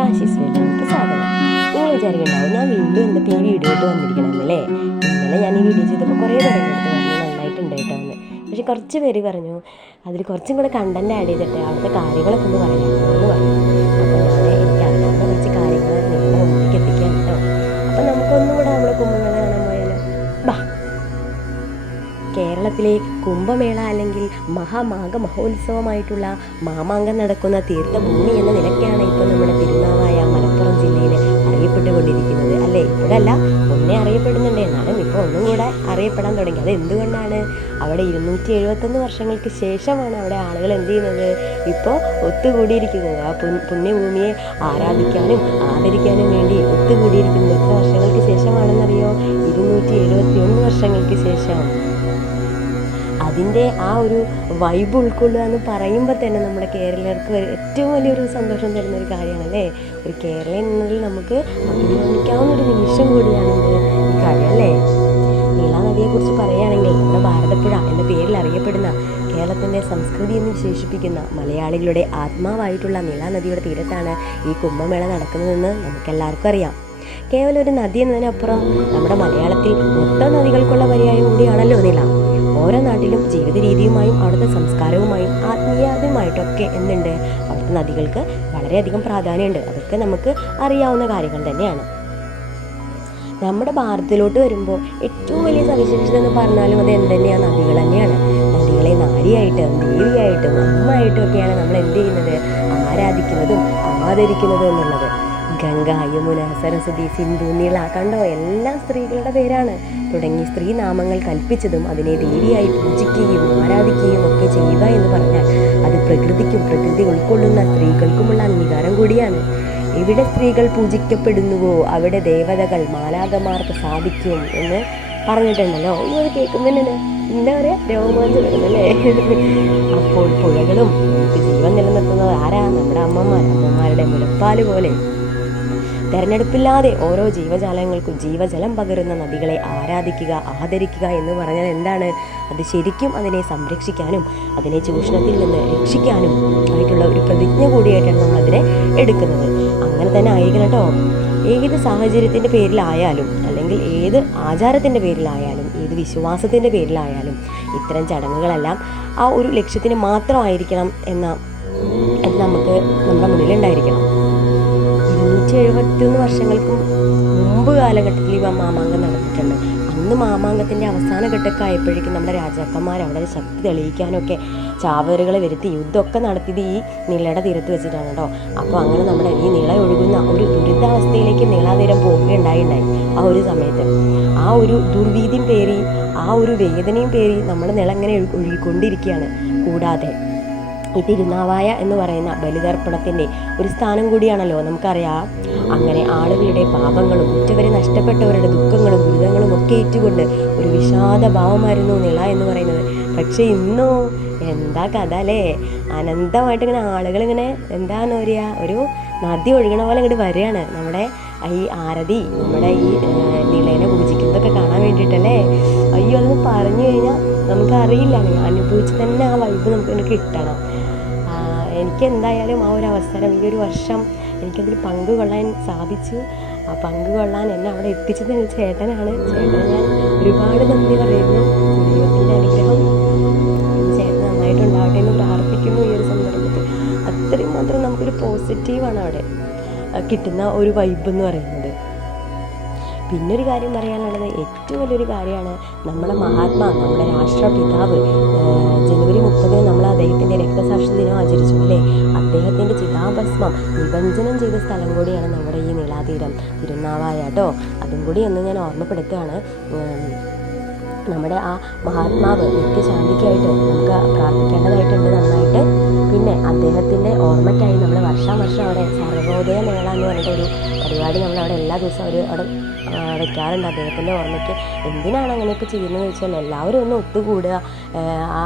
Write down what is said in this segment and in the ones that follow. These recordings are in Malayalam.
കാശിശ്രീയിലേക്ക് സ്വാഗതം നിങ്ങൾ വിചാരിക്കണ്ടാവും. ഞാൻ വീണ്ടും എന്താ ഈ വീഡിയോ ഇട്ട് വന്നിരിക്കണമെന്നല്ലേ ഇന്നലെ ഞാൻ ഈ വീഡിയോ ചെയ്തപ്പോൾ കുറേ പേരുടെ അടുത്ത് പറഞ്ഞു നന്നായിട്ടുണ്ട് കേട്ടോ എന്ന് പക്ഷെ കുറച്ച് പേര് പറഞ്ഞു അതിൽ കുറച്ചും കൂടെ കണ്ടന്റ് ആഡ് ചെയ്തിട്ട് അവിടുത്തെ കാര്യങ്ങളൊക്കെ ഒന്ന് പറയാമെന്ന് പറഞ്ഞു. കേരളത്തിലെ കുംഭമേള അല്ലെങ്കിൽ മഹാമാഘ മഹോത്സവമായിട്ടുള്ള മാമാങ്കം നടക്കുന്ന തീർത്ഥഭൂമി എന്ന നിലയ്ക്കാണ് ഇപ്പോൾ നമ്മുടെ തിരുനാവായ മലപ്പുറം ജില്ലയിൽ അറിയപ്പെട്ടുകൊണ്ടിരിക്കുന്നത് അല്ലേ? ഇപ്പോഴല്ല ഒന്നേ അറിയപ്പെടുന്നുണ്ട്. എന്നാലും ഇപ്പോൾ ഒന്നും കൂടെ അറിയപ്പെടാൻ തുടങ്ങി. അത് എന്തുകൊണ്ടാണ്? അവിടെ ഇരുന്നൂറ്റി എഴുപത്തൊന്ന് വർഷങ്ങൾക്ക് ശേഷമാണ് അവിടെ ആളുകൾ എന്ത് ചെയ്യുന്നത്? ഇപ്പോൾ ഒത്തുകൂടിയിരിക്കുന്നത്. ആ പുണ്യഭൂമിയെ ആരാധിക്കാനും ആദരിക്കാനും വേണ്ടി ഒത്തുകൂടിയിരിക്കുന്നത്. എത്ര വർഷങ്ങൾക്ക് ശേഷമാണെന്നറിയോ? അതിന്റെ ആ ഒരു വൈബ് ഉൾക്കൊള്ളുക എന്ന് പറയുമ്പോൾ തന്നെ നമ്മുടെ കേരളീയർക്ക് ഏറ്റവും വലിയൊരു സന്തോഷം തരുന്ന ഒരു കാര്യമാണല്ലേ? ഒരു കേരളീയൻ എന്നതിൽ നമുക്ക് അഭിമാനിക്കാവുന്ന ഒരു നിമിഷം കൂടിയാണ് ഈ കാര്യം അല്ലേ? നീളാ നദിയെക്കുറിച്ച് പറയുകയാണെങ്കിൽ നമ്മുടെ ഭാരതപ്പുഴ എന്ന പേരിൽ അറിയപ്പെടുന്ന കേരളത്തിന്റെ സംസ്കൃതി എന്ന് വിശേഷിപ്പിക്കുന്ന മലയാളികളുടെ ആത്മാവായിട്ടുള്ള നീളാ നദിയുടെ തീരത്താണ് ഈ കുംഭമേള നടക്കുന്നതെന്ന് നമുക്കെല്ലാവർക്കും അറിയാം. കേവലൊരു നദി എന്നതിനപ്പുറം നമ്മുടെ മലയാളത്തിൽ മൊത്തം നദികൾക്കുള്ള പര്യായം കൂടിയാണല്ലോ നില. ഓരോ നാട്ടിലും ജീവിത രീതിയുമായും അവിടുത്തെ സംസ്കാരവുമായും ആത്മീയതയുമായിട്ടൊക്കെ എന്തുണ്ട് അവിടുത്തെ നദികൾക്ക് വളരെയധികം പ്രാധാന്യമുണ്ട്. അതൊക്കെ നമുക്ക് അറിയാവുന്ന കാര്യങ്ങൾ തന്നെയാണ്. നമ്മുടെ ഭാരതത്തിലോട്ട് വരുമ്പോൾ ഏറ്റവും വലിയ സവിശേഷത എന്ന് പറഞ്ഞാലും അത് എന്ത് തന്നെയാണ് നദികൾ തന്നെയാണ്. നദികളെ നാരിയായിട്ടും ദേവിയായിട്ടും അമ്മയായിട്ടും ഒക്കെയാണ് നമ്മൾ എന്ത് ചെയ്യുന്നത്? ആരാധിക്കുന്നതും ആദരിക്കുന്നതും എന്നുള്ളത്. ഗംഗ യമുന സരസ്വതി സിന്ധു നീള കണ്ടോ? എല്ലാ സ്ത്രീകളുടെ പേരാണ്. തുടങ്ങി സ്ത്രീ നാമങ്ങൾ കൽപ്പിച്ചതും അതിനെ ദേവിയായി പൂജിക്കുകയും ആരാധിക്കുകയും ഒക്കെ ചെയ്യുക എന്ന് പറഞ്ഞാൽ അത് പ്രകൃതിക്കും പ്രകൃതി ഉൾക്കൊള്ളുന്ന സ്ത്രീകൾക്കുമുള്ള അംഗീകാരം കൂടിയാണ്. എവിടെ സ്ത്രീകൾ പൂജിക്കപ്പെടുന്നുവോ അവിടെ ദേവതകൾ മാലാകമാർക്ക് സാധിക്കും എന്ന് പറഞ്ഞിട്ടുണ്ടല്ലോ. ഈ അത് കേൾക്കുമ്പോൾ തന്നെ എന്താ പറയുക രോമാഞ്ചം വരുന്നല്ലേ അപ്പോൾ പുഴകളും ജീവൻ നിലനിർത്തുന്നത് ആരാ? നമ്മുടെ അമ്മമാർ അമ്മമാരുടെ മുലപ്പാൽ പോലെ. തെരഞ്ഞെടുപ്പില്ലാതെ ഓരോ ജീവജാലങ്ങൾക്കും ജീവജലം പകരുന്ന നദികളെ ആരാധിക്കുക ആദരിക്കുക എന്ന് പറഞ്ഞാൽ എന്താണ്? അത് ശരിക്കും അതിനെ സംരക്ഷിക്കാനും അതിനെ ചൂഷണത്തിൽ നിന്ന് രക്ഷിക്കാനും ആയിട്ടുള്ള ഒരു പ്രതിജ്ഞ കൂടിയായിട്ടാണ് നമ്മൾ അതിനെ എടുക്കുന്നത്. അങ്ങനെ തന്നെ ആയിരിക്കണം കേട്ടോ. ഏത് സാഹചര്യത്തിന്റെ പേരിലായാലും അല്ലെങ്കിൽ ഏത് ആചാരത്തിന്റെ പേരിലായാലും ഏത് വിശ്വാസത്തിന്റെ പേരിലായാലും ഇത്തരം ചടങ്ങുകളെല്ലാം ആ ഒരു ലക്ഷ്യത്തിന് മാത്രമായിരിക്കണം എന്ന അത് നമുക്ക് നമ്മുടെ മുന്നിലുണ്ടായിരിക്കണം. ഇരുന്നൂറ്റി എഴുപത്തിയൊന്ന് വർഷങ്ങൾക്ക് മുമ്പ് കാലഘട്ടത്തിൽ ഇവ മാമാങ്കം നടന്നിട്ടുണ്ട്. അന്ന് മാമാങ്കത്തിന്റെ അവസാന ഘട്ടമൊക്കെ ആയപ്പോഴേക്കും നമ്മുടെ രാജാക്കന്മാർ അവിടെ ശക്തി തെളിയിക്കാനൊക്കെ ചാവേറുകളെ വരുത്തി യുദ്ധമൊക്കെ നടത്തിയത് ഈ നിളയുടെ തീരത്ത് വെച്ചിട്ടാണ് കേട്ടോ. അപ്പോൾ അങ്ങനെ നമ്മുടെ ഈ നിള ഒഴുകുന്ന ഒരു ദുരിതാവസ്ഥയിലേക്ക് നിളാതീരം പോവുകയുണ്ടായിണ്ടായി ആ ഒരു സമയത്ത്. ആ ഒരു ദുർവീതിയും പേരി ആ ഒരു വേദനയും പേരി നമ്മുടെ നില ഇങ്ങനെ ഒഴു- ഒഴുകിക്കൊണ്ടിരിക്കുകയാണ്. കൂടാതെ തിരുനാവായ എന്ന് പറയുന്ന ബലിതർപ്പണത്തിന്റെ ഒരു സ്ഥാനം കൂടിയാണല്ലോ നമുക്കറിയാം. അങ്ങനെ ആളുകളുടെ പാപങ്ങളും ഉറ്റവരെ നഷ്ടപ്പെട്ടവരുടെ ദുഃഖങ്ങളും ദുരിതങ്ങളും ഒക്കെ ഏറ്റുകൊണ്ട് ഒരു വിഷാദ ഭാവമായിരുന്നു നിള എന്ന് പറയുന്നത്. പക്ഷേ ഇന്നോ എന്താ കഥ അല്ലേ? അനന്തമായിട്ട് ഇങ്ങനെ ആളുകൾ ഇങ്ങനെ എന്താന്ന് പറയുക ഒരു നദി ഒഴുകണ പോലെ ഇങ്ങോട്ട് വരികയാണ്. നമ്മുടെ ഈ ആരതി നമ്മുടെ ഈ നിളേനെ പൂജിക്കുന്നതൊക്കെ കാണാൻ വേണ്ടിയിട്ടല്ലേ? അയ്യോ അതൊന്ന് പറഞ്ഞു കഴിഞ്ഞാൽ നമുക്കറിയില്ല. അനുഭവിച്ച് തന്നെ ആ വൈബ് നമുക്ക് കിട്ടണം. എനിക്ക് എന്തായാലും ആ ഒരു അവസരം ഈ ഒരു വർഷം എനിക്കതിൽ പങ്കുകൊള്ളാൻ സാധിച്ചു. ആ പങ്കുകൊള്ളാൻ എന്നെ അവിടെ എത്തിച്ചത് ചേട്ടനാണ്. ചേട്ടന് ഞാൻ ഒരുപാട് നന്ദി പറയുന്നു. ദൈവത്തിന്റെ അനുഗ്രഹം ചേട്ടൻ നന്നായിട്ടുണ്ടാവട്ടെ എന്ന് പ്രാർത്ഥിക്കുന്നു ഈ ഒരു സന്ദർഭത്തിൽ. അത്രയും മാത്രം നമുക്കൊരു പോസിറ്റീവാണ് അവിടെ. കിട്ടുന്ന ഒരു വൈബ് എന്ന് പറയുന്നത്. പിന്നെ ഒരു കാര്യം പറയാനുള്ളത് ഏറ്റവും വലിയൊരു കാര്യമാണ് നമ്മുടെ മഹാത്മാ നമ്മുടെ രാഷ്ട്രപിതാവ് ജനുവരി മുപ്പതിന് നമ്മൾ അദ്ദേഹത്തിന്റെ രക്തസാക്ഷി ദിനം ആചരിച്ചു അല്ലേ അദ്ദേഹത്തിന്റെ ചിതാഭസ്മം നിബഞ്ജനം ചെയ്ത സ്ഥലം കൂടിയാണ് നമ്മുടെ ഈ നീളാതീരം തിരുനാവായ കേട്ടോ അതും കൂടി ഒന്ന് ഞാൻ ഓർമ്മപ്പെടുത്തുകയാണ്. നമ്മുടെ ആ മഹാത്മാവ് നിത്യശാന്തിക്കായിട്ട് നമുക്ക് പ്രാർത്ഥിക്കേണ്ടതായിട്ടുണ്ട് നന്നായിട്ട്. പിന്നെ അദ്ദേഹത്തിന്റെ ഓർമ്മയ്ക്കായി നമ്മൾ വർഷാവർഷം അവിടെ സർവോദയ മേള എന്ന് പറഞ്ഞിട്ടൊരു പരിപാടി നമ്മൾ അവിടെ എല്ലാ ദിവസവും അവർ അവിടെ വെക്കാറുണ്ട്. അദ്ദേഹത്തിന്റെ ഓർമ്മയ്ക്ക് എന്തിനാണ് അങ്ങനെയൊക്കെ ചെയ്യുന്നത് വെച്ചാൽ എല്ലാവരും ഒന്ന് ഒത്തുകൂടുക.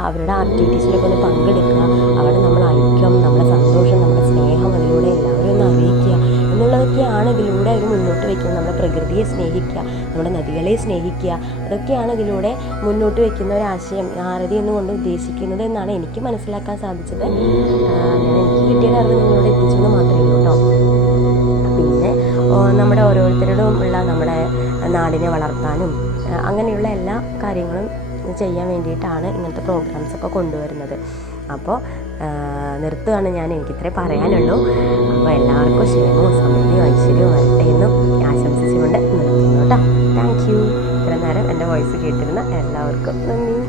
അവരുടെ ആക്ടിവിറ്റീസിലൊക്കെ ഒന്ന് പങ്കെടുക്കുക. അവിടെ ഐക്യം നമ്മുടെ സന്തോഷം നമ്മുടെ സ്നേഹം അതിലൂടെ എല്ലാവരും ഒന്ന് അറിയിക്കുക എന്നുള്ളതൊക്കെയാണ് ഇതിലൂടെ അവർ മുന്നോട്ട് വയ്ക്കുന്നത് നമ്മുടെ പ്രകൃതിയെ സ്നേഹിക്കുക നമ്മുടെ നദികളെ സ്നേഹിക്കുക അതൊക്കെയാണ് ഇതിലൂടെ മുന്നോട്ട് വയ്ക്കുന്ന ഒരു ആശയം ആരതി എന്നുകൊണ്ട് ഉദ്ദേശിക്കുന്നത് എന്നാണ് എനിക്ക് മനസ്സിലാക്കാൻ സാധിച്ചത്. എനിക്ക് കിട്ടിയ അറിവ് നിങ്ങളോട് എത്തിച്ചെന്ന് മാത്രമേ ഉള്ളൂ കേട്ടോ നമ്മുടെ ഓരോരുത്തരുടെയും ഉള്ള നമ്മുടെ നാടിനെ വളർത്താനും അങ്ങനെയുള്ള എല്ലാ കാര്യങ്ങളും ചെയ്യാൻ വേണ്ടിയിട്ടാണ് ഇങ്ങനത്തെ പ്രോഗ്രാംസ് ഒക്കെ കൊണ്ടുവരുന്നത്. അപ്പോൾ നിർത്തുകയാണ് ഞാൻ. എനിക്കിത്രേ പറയാനുള്ളൂ. അപ്പോൾ എല്ലാവർക്കും ക്ഷേമവും സമൃദ്ധിയും ഐശ്വര്യവും വരട്ടെ എന്നും ആശംസിച്ചുകൊണ്ട് നിർത്തുന്നു കേട്ടോ. താങ്ക് യു ഇത്ര നേരം എന്റെ വോയിസ് കേട്ടിരുന്ന എല്ലാവർക്കും നന്ദി.